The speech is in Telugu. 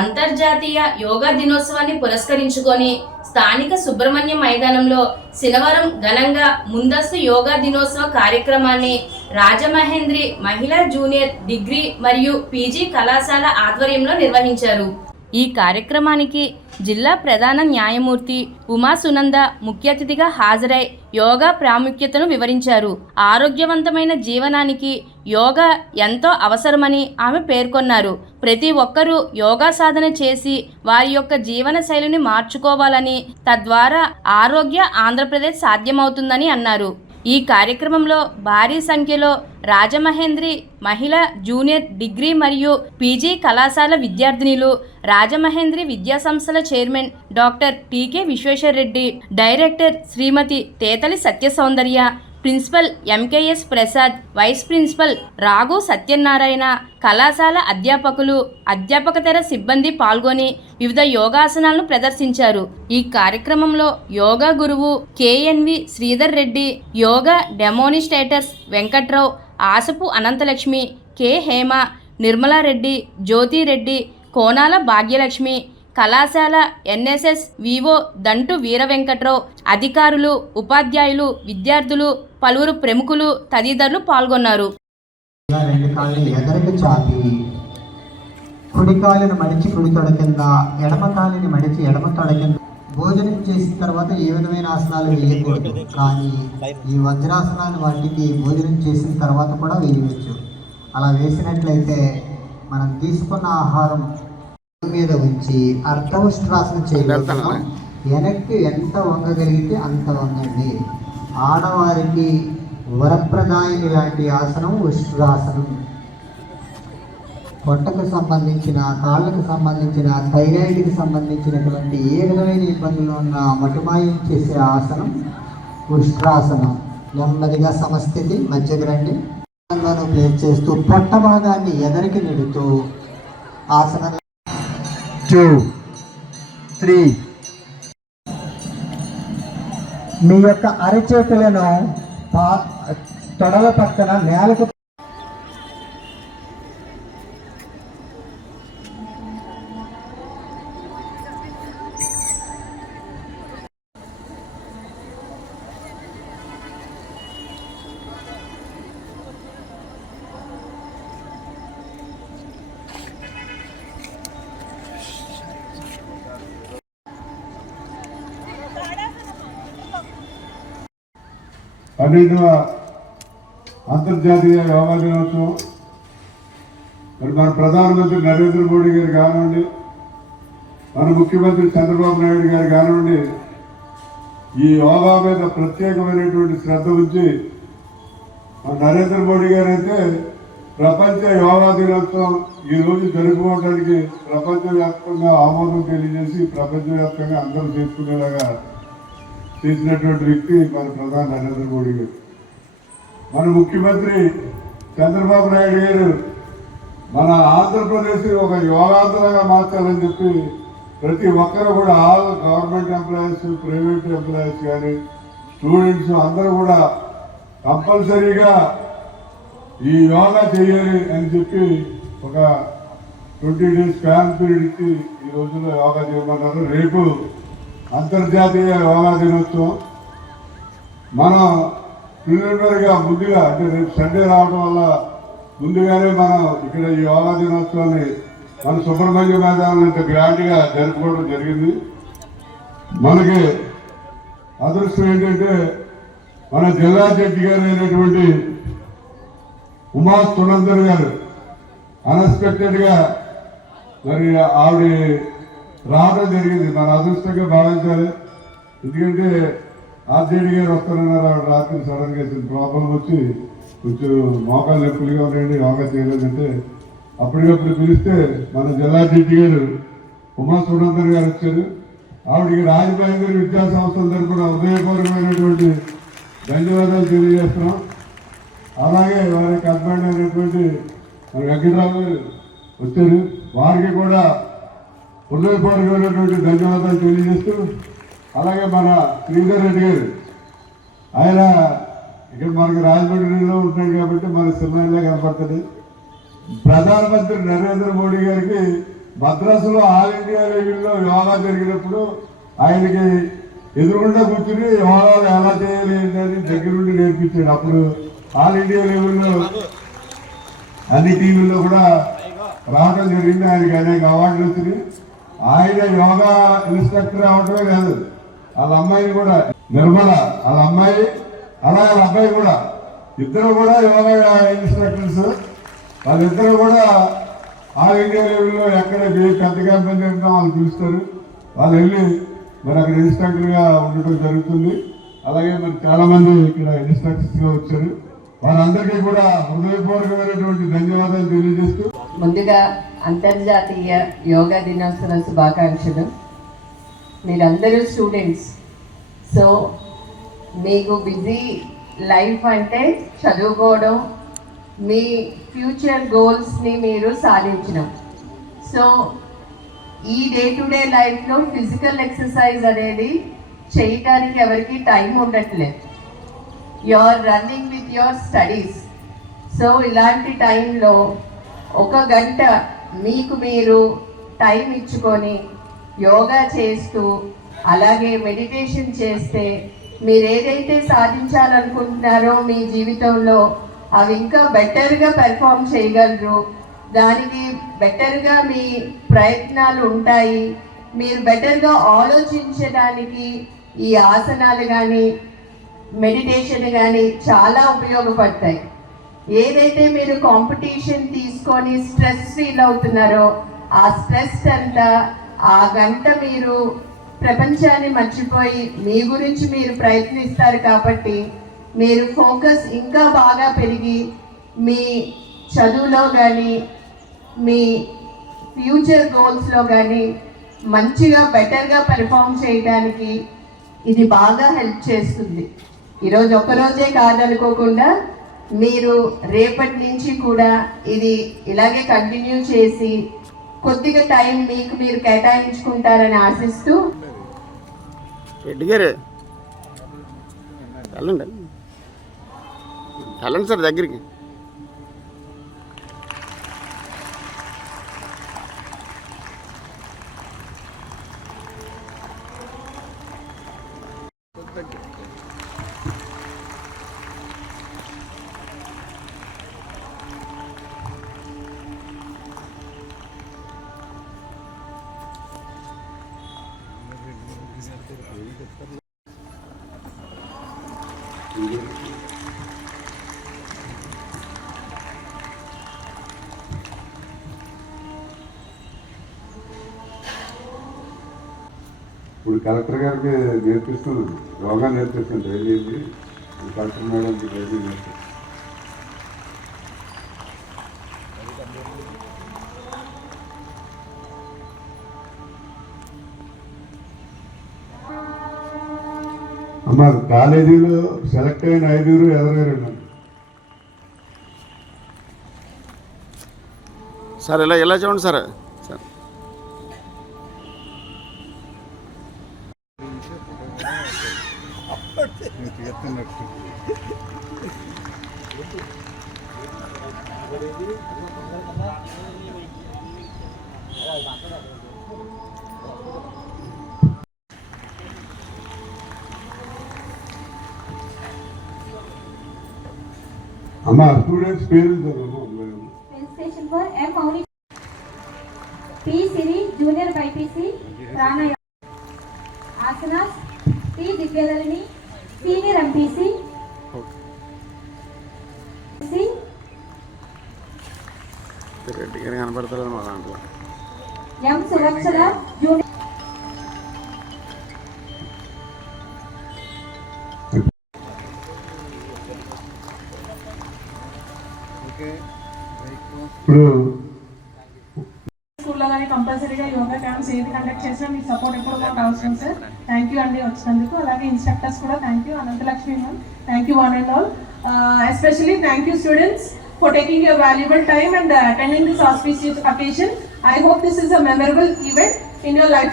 అంతర్జాతీయ యోగా దినోత్సవాన్ని పురస్కరించుకొని స్థానిక సుబ్రహ్మణ్యం మైదానంలో శనివారం ఘనంగా ముందస్తు యోగా దినోత్సవ కార్యక్రమాన్ని రాజమహేంద్రి మహిళా జూనియర్ డిగ్రీ మరియు పీజీ కళాశాల ఆధ్వర్యంలో నిర్వహించారు. ఈ కార్యక్రమానికి జిల్లా ప్రధాన న్యాయమూర్తి ఉమా సునంద ముఖ్య అతిథిగా హాజరై యోగా ప్రాముఖ్యతను వివరించారు. ఆరోగ్యవంతమైన జీవనానికి యోగా ఎంతో అవసరమని ఆమె పేర్కొన్నారు. ప్రతి ఒక్కరూ యోగా సాధన చేసి వారి యొక్క జీవన శైలిని మార్చుకోవాలని, తద్వారా ఆరోగ్య ఆంధ్రప్రదేశ్ సాధ్యమవుతుందని అన్నారు. ఈ కార్యక్రమంలో భారీ సంఖ్యలో రాజమహేంద్రి మహిళా జూనియర్ డిగ్రీ మరియు పీజీ కళాశాల విద్యార్థినులు, రాజమహేంద్రి విద్యాసంస్థల chairman doctor TK Vishweshwara Reddy, director Shrimati Tetali Satya Soundarya, principal MKS Prasad, vice principal Raghu Satyanarayana, కళాశాల అధ్యాపకులు, అధ్యాపకతర సిబ్బంది పాల్గొని వివిధ యోగాసనాలను ప్రదర్శించారు. ఈ కార్యక్రమంలో యోగా గురువు కేఎన్వి శ్రీధర్ రెడ్డి, యోగా డెమోనిస్ట్రేటర్స్ వెంకట్రావు, ఆసపు అనంతలక్ష్మి, కె హేమ, నిర్మలారెడ్డి, జ్యోతిరెడ్డి, కోనాల భాగ్యలక్ష్మి, కళాశాల ఎన్ఎస్ఎస్ వివో దంటు వీర వెంకట్రావు, అధికారులు, ఉపాధ్యాయులు, విద్యార్థులు, పలువురు ప్రముఖులు తదితరులు పాల్గొన్నారు. రెండు కాళ్ళని ఎదరికి చాపి కుడి కాళ్ళని మడిచి కుడి తొడ కింద, ఎడమ కాళ్ళని మడిచి ఎడమ తొడ కింద. భోజనం చేసిన తర్వాత ఏ విధమైన ఆసనాలు వేయకూడదు, కానీ ఈ వజ్రాసనాన్ని వాటికి భోజనం చేసిన తర్వాత కూడా వేయవచ్చు. అలా వేసినట్లయితే మనం తీసుకున్న ఆహారం మీద ఉంచి అర్ధవస్త్రాసనం చేయగలుగుతాము. వెనక్కి ఎంత వంగగలిగితే అంత వంగండి. ఆడవారికి వరప్రదాయిని లాంటి ఆసనం ఉష్ట్రాసనం. పొట్టకు సంబంధించిన, కాళ్ళకు సంబంధించిన, థైరాయిడ్కి సంబంధించినటువంటి ఏ విధమైన ఇబ్బందులు ఉన్నా మటుమాయం చేసే ఆసనం ఉష్ట్రాసనం. నెమ్మదిగా సమస్థితి, మధ్యకి రండి. ప్లేస్ చేస్తూ పొట్ట భాగాన్ని ఎదరికి నెడుతూ ఆసనం. 2, 3. మీ యొక్క అరచేతులను తొడల పక్కన నేలకు పన్నెండవ అంతర్జాతీయ యోగా దినోత్సవం. మరి మన ప్రధానమంత్రి నరేంద్ర మోడీ గారు కానివ్వండి, మన ముఖ్యమంత్రి చంద్రబాబు నాయుడు గారు కానివ్వండి, ఈ యోగా మీద ప్రత్యేకమైనటువంటి శ్రద్ధ ఉంచి మన నరేంద్ర మోడీ గారు అయితే ప్రపంచ యోగా దినోత్సవం ఈరోజు జరుపుకోవడానికి ప్రపంచవ్యాప్తంగా ఆమోదం తెలియజేసి ప్రపంచవ్యాప్తంగా అందరూ చేసుకునేలాగా చేసినటువంటి వ్యక్తి మన ప్రధాని నరేంద్ర మోడీ గారు. మన ముఖ్యమంత్రి చంద్రబాబు నాయుడు గారు మన ఆంధ్రప్రదేశ్ ఒక యోగాంధ్రగా మార్చాలని చెప్పి ప్రతి ఒక్కరు కూడా, all government employees, private employees కానీ, స్టూడెంట్స్ అందరూ కూడా కంపల్సరీగా ఈ యోగా చేయాలి అని చెప్పి ఒక 20 days ప్లాన్ పీరియడ్ ఇచ్చి ఈ రోజుల్లో యోగా చేయమన్నారు. రేపు అంతర్జాతీయ యోగా దినోత్సవం. మనం ప్రిలిమినరీగా ముందుగా, అంటే రేపు సండే రావడం వల్ల ముందుగానే మనం ఇక్కడ ఈ యోగా దినోత్సవాన్ని మన సుబ్రహ్మణ్య మైదానంలో ఇంత గ్రాండ్గా జరుపుకోవడం జరిగింది. మనకి అదృష్టం ఏంటంటే మన జిల్లా జడ్జి గారు అయినటువంటి ఉమా సునందర్ గారు అన్ఎక్స్పెక్టెడ్గా మరి ఆవిడ రావడం జరిగింది. మన అదృష్టంగా భావించాలి. ఎందుకంటే ఆర్జేడీ గారు వస్తారన్నారు, ఆవిడ రాత్రి సడన్గా ప్రాబ్లం వచ్చి కొంచెం మోకాలు నొప్పులుగా ఉన్నాయండి, యోగా చేయలేదంటే అప్పటికప్పుడు పిలిస్తే మన జిల్లా జడ్జి గారు ఉమా సునందర్ గారు వచ్చారు. ఆవిడకి రాజమహేంద్రి విద్యా సంస్థల తరఫున హృదయపూర్వకమైనటువంటి ధన్యవాదాలు తెలియజేస్తున్నాం. అలాగే వారి హస్బెండ్ అయినటువంటి మన వెంకటరావు గారు వచ్చారు, వారికి కూడా హృదయపూర్వకమైనటువంటి ధన్యవాదాలు తెలియజేస్తూ, అలాగే మన శ్రీధర్ రెడ్డి గారు, ఆయన ఇక్కడ మనకి రాజమండ్రిలో ఉంటాడు కాబట్టి మన సినిమాలో కనపడుతుంది. ప్రధానమంత్రి నరేంద్ర మోడీ గారికి మద్రాసులో ఆల్ ఇండియా లెవెల్లో యోగా జరిగినప్పుడు ఆయనకి ఎదురుగుండా కూర్చుని యోగాలు ఎలా చేయాలి ఏంటని దగ్గరుండి నేర్పించాడు. అప్పుడు ఆల్ ఇండియా లెవెల్లో అన్ని టీవీల్లో కూడా రావడం జరిగింది. ఆయనకి అనేక అవార్డులు వచ్చినాయి. ఆయన యోగా ఇన్స్ట్రక్టర్ అవటమే కాదు, వాళ్ళ అమ్మాయిని కూడా నిర్మల, వాళ్ళ అమ్మాయి అలాగే వాళ్ళ అబ్బాయి కూడా, ఇద్దరు కూడా యోగా ఇన్స్ట్రక్టర్స్. వాళ్ళిద్దరు కూడా ఆల్ ఇండియా లెవెల్లో ఎక్కడ పెద్ద క్యాంపెయిన్ జరిగినా వాళ్ళు పిలుస్తారు. వాళ్ళు వెళ్ళి మరి అక్కడ ఇన్స్ట్రక్టర్గా ఉండటం జరుగుతుంది. అలాగే మరి చాలా మంది ఇక్కడ ఇన్స్ట్రక్టర్స్గా వచ్చారు. వారందరికీ కూడా హృదయపూర్వకమైనటువంటి ధన్యవాదాలు తెలియజేస్తూ, ముందుగా అంతర్జాతీయ యోగా దినోత్సవ శుభాకాంక్షలు. మీరందరూ స్టూడెంట్స్, సో మీకు బిజీ లైఫ్ అంటే చదువుకోవడం, మీ ఫ్యూచర్ గోల్స్ని మీరు సాధించడం. సో ఈ డే టు డే లైఫ్లో ఫిజికల్ ఎక్సర్సైజ్ అనేది చేయటానికి ఎవరికి టైం ఉండట్లేదు. You are running with your studies. So ఇలాంటి టైంలో 1 గంట మీకు మీరు టైం ఇచ్చుకొని యోగా చేస్తూ అలాగే మెడిటేషన్ చేస్తే మీరు ఏదైతే సాధించాలనుకుంటున్నారో మీ జీవితంలో అవి ఇంకా బెటర్గా పెర్ఫామ్ చేయగలరు. దానికి బెటర్గా మీ ప్రయత్నాలు ఉంటాయి. మీరు బెటర్గా ఆలోచించడానికి ఈ ఆసనాలు కానీ మెడిటేషన్ కానీ చాలా ఉపయోగపడతాయి. ఏదైతే మీరు కాంపిటీషన్ తీసుకొని స్ట్రెస్ ఫీల్ అవుతున్నారో ఆ స్ట్రెస్ అంతా ఆ గంట మీరు ప్రపంచాన్ని మర్చిపోయి మీ గురించి మీరు ప్రయత్నిస్తారు. కాబట్టి మీరు ఫోకస్ ఇంకా బాగా పెరిగి మీ చదువులో కానీ మీ ఫ్యూచర్ గోల్స్లో కానీ మంచిగా బెటర్గా పెర్ఫామ్ చేయడానికి ఇది బాగా హెల్ప్ చేస్తుంది. ఈరోజు ఒక్కరోజే కాదనుకోకుండా మీరు రేపటి నుంచి కూడా ఇది ఇలాగే కంటిన్యూ చేసి కొద్దిగా టైం మీకు మీరు కేటాయించుకుంటారని ఆశిస్తూ రెడ్డి గారు వెళ్ళండి వెళ్ళండి సార్ దగ్గరికి. ఇప్పుడు కలెక్టర్ గారికి నేర్పిస్తున్నాను, యోగా నేర్పిస్తాను డైలీ. కలెక్టర్ మేడంకి డైలీ నేర్పిస్తాను. అమ్మ కాలేజీలో సెలెక్ట్ అయిన 5 ఎదురుగారు సార్ ఇలా చూడండి సార్. సార్ అమ్మ స్టూడెంట్స్ పేర్లు చదువు. Registration for M. Mauni, P. Siri, Junior BPC, Pranayama, Asanas, P. Divyadarani, Senior MPC, Reddy గారు కనపడతారు మా దాంట్లో. M. Surakshara, Junior. ఇప్పుడు స్కూల్లో కానీ కంపల్సరీగా యోగా క్యాంప్స్ ఏది కండక్ట్ చేసినా మీకు సపోర్ట్ ఎప్పుడు మాకు అవసరం సార్. థ్యాంక్ యూ అండి వచ్చినందుకు. అలాగే ఇన్స్ట్రక్టర్స్ కూడా thank you. Ananthalakshmi ma'am thank you one and all. Especially thank you students for taking your valuable time and attending this auspicious occasion. I hope this is a memorable event in your life.